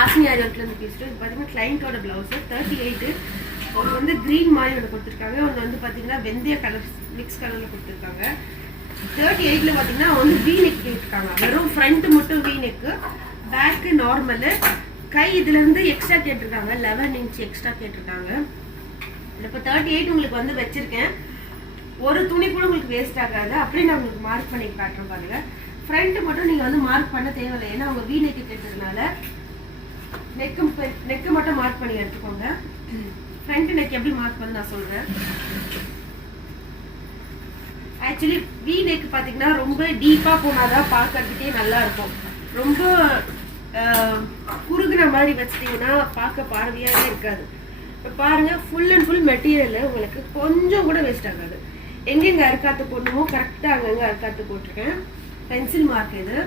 ஆசினி ஆயிரத்துலேருந்து பேசுகிறோம். இது பார்த்தீங்கன்னா கிளைண்ட்டோட ப்ளவுஸு 38. அவங்க வந்து க்ரீன் மாதிரி ஒன்று கொடுத்துருக்காங்க. ஒன்று வந்து பார்த்தீங்கன்னா வெந்தய கலர் மிக்ஸ் கலரில் கொடுத்துருக்காங்க. 38ல் பார்த்தீங்கன்னா வந்து வீ நெக் கேட்டிருக்காங்க. வெறும் ஃப்ரண்ட்டு மட்டும் வீ நெக்கு, பேக்கு நார்மலு, கை இதுலேருந்து எக்ஸ்ட்ரா கேட்டிருக்காங்க. 11 இன்ச் எக்ஸ்ட்ரா கேட்டிருக்காங்க. இப்போ 38 உங்களுக்கு வந்து வச்சுருக்கேன். ஒரு துணி கூட உங்களுக்கு வேஸ்ட் ஆகாது. அப்படியே நான் உங்களுக்கு மார்க் பண்ணி காட்டுறேன் பாருங்க. ஃப்ரண்ட்டு மட்டும் நீங்கள் வந்து மார்க் பண்ண தேவையில்லை, ஏன்னா அவங்க வீ நெக்கு கேட்டதுனால நெக்கு மட்டும் மார்க் பண்ணி எடுத்துக்கோங்க. ஃப்ரண்ட் நெக் எப்படி மார்க் பண்ணி நான் சொல்கிறேன். ஆக்சுவலி வீ நெக் பார்த்தீங்கன்னா ரொம்ப டீப்பாக போனாதான் பார்க்கறதுக்கே நல்லா இருக்கும். ரொம்ப குறுகுன மாதிரி வச்சிட்டிங்கன்னா பார்க்க பார்வையாகவே இருக்காது. இப்போ பாருங்கள், ஃபுல் அண்ட் ஃபுல் மெட்டீரியல் உங்களுக்கு கொஞ்சம் கூட வேஸ்ட் ஆகாது. எங்கெங்கே அறுக்காத்து போடணுமோ கரெக்டாக அங்கங்கே அறுக்காத்து போட்டிருக்கேன். பென்சில் மார்க் இது.